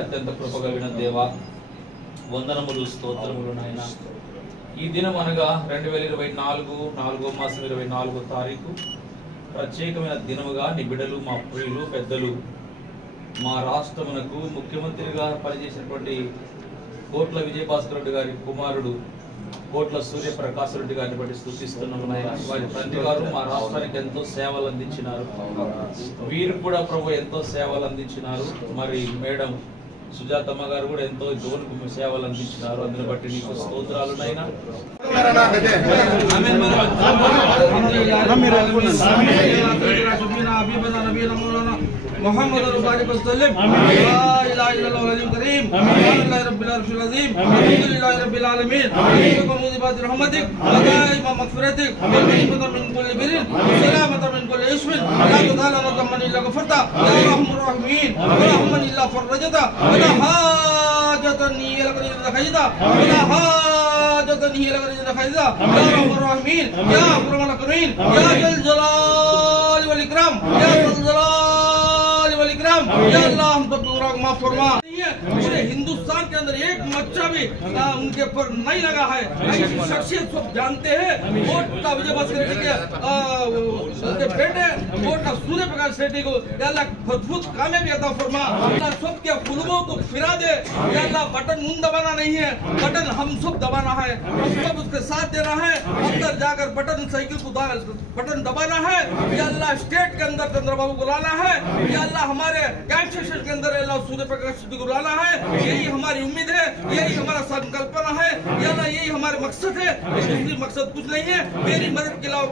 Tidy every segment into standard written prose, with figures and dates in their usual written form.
అత్యంత కృపగలిగిన దేవ వందనములు స్తోత్రములు నాయన. ఈ దినం అనగా 2024 4వ మాసం 24వ తారీఖు ప్రత్యేకమైన దినముగా నీ బిడ్డలు మా ప్రియులు పెద్దలు మా రాష్ట్రమునకు ముఖ్యమంత్రిగా పనిచేసినటువంటి కోట్ల విజయభాస్కర్ రెడ్డి గారి కుమారుడు కోట్ల సూర్యప్రకాశ్ రెడ్డి గారిని బట్టి స్తుతిస్తున్నాము నాయన. వారి తండ్రి గారు మా రాష్ట్రానికి ఎంతో సేవలు అందించినారు. వీరు కూడా ప్రభు ఎంతో సేవలు అందించినారు. మరి మేడం సుజాతమ్మ గారు కూడా ఎంతో జోన్కు సేవలు అందించినారు. అందుని బట్టి నీకు స్తోత్రాలు నాయనా. محمد رسول وسلم لا اله الا الله العلي الكريم الحمد لله رب العرش العظيم الحمد لله رب العالمين بموجبات رحمتك ودائما مغفرتك بالنعمة من كل بر سلامة من كل اسم لا تضل من الا غفرت يا ارحم الراحمين ولا هم الا فرجت ولا حاجة هي لك رخيدا ولا حاجة هي لك رخيدا يا ارحم الراحمين يا اكرم الاكرمين يا ذا الجلال والاكرام يا ذا الجلال या अल्लाह हम सब गुनाह माफ फरमा। पूरे हिंदुस्तान के अंदर एक मच्चा भी उनके ऊपर नहीं लगा है। ऐसी शख्सियत सब जानते हैं। कोटला विजयभास्कर रेड्डी के उनके बेटे कोटला सूर्यप्रकाश रेड्डी को या अल्लाह अद्भुत कामयाबी अता फरमा। अल्लाह सबके कुलबों को फिरा दे। या अल्लाह बटन उन दबाना नहीं है, बटन हम सब दबाना है। हम सब उसके साथ देना है। अंदर जाकर बटन साइकिल को बटन दबाना है। या अल्लाह स्टेट के अंदर चंद्रबाबू को लाना है। या अल्लाह हमारे कैंप सेशन के अंदर अल्लाह सूर्यप्रकाश रेड्डी को लाना है। यही हमारी उम्मीद है, यही हमारा संकल्पना है, यही हमारे मकसद है। दूसरी मकसद कुछ नहीं है। मेरी मदद के अलावा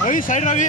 रवि साइड रवि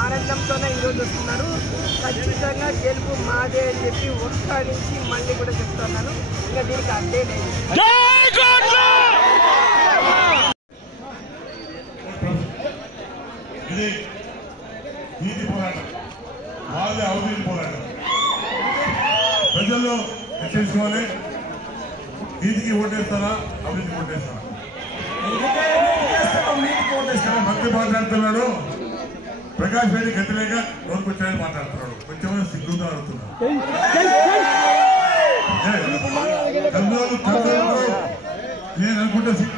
ఆనందంతోనే ఈరోజు వస్తున్నారు. ఖచ్చితంగా గెలుపు మాదే అని చెప్పి ఒక్క నుంచి మళ్ళీ కూడా చెప్తున్నాను. ఇంకా దీనికి అడ్డే లేదు. ప్రజల్లో హెచ్చరించుకోవాలి. నీతికి ఓటేస్తారా, అభివృద్ధికి ఓటేస్తారా? మంత్రి మాట్లాడుతున్నాడు, ప్రకాష్ రెడ్డి గతిలేక నోరుకొచ్చాయని మాట్లాడుతున్నాడు. కొంచెం సిగ్గుతో అడుగుతున్నాడు. నేను అనుకుంటే సిగ్గు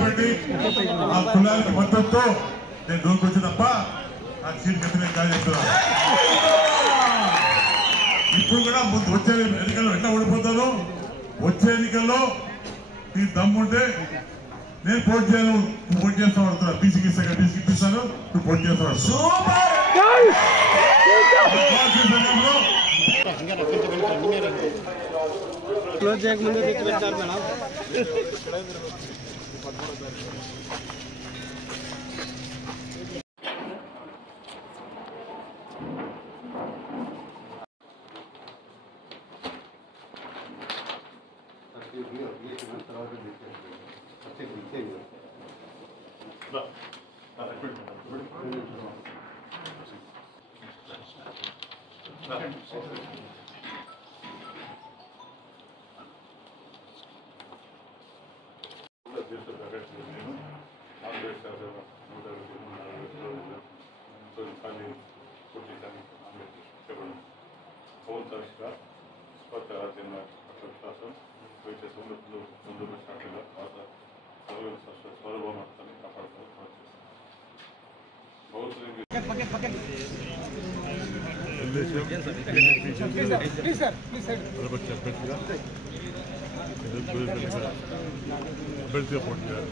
కాబట్టి ఆ కులానికి మద్దతుతో నేను డోర్కి వచ్చి తప్ప నాకు సీట్ గెలిచిన కాదు చెప్తున్నాను. ఇప్పుడు కూడా ముందు వచ్చే ఎన్నికల్లో ఎట్లా ఓడిపోతాను, వచ్చే ఎన్నికల్లో నీ దమ్ముంటే నేను పోటీ చేయను, నువ్వు పోటీ చేస్తా పడుతున్నా. బీసీకి ఇస్తాను, బీసీకి ఇప్పిస్తాను, నువ్వు పోటీ చేస్తా క్లోజ్ చేయకముందే తెచ్చిపెట్టారు మేడం. అభ్యర్థిగా పోటీ చేయాలి.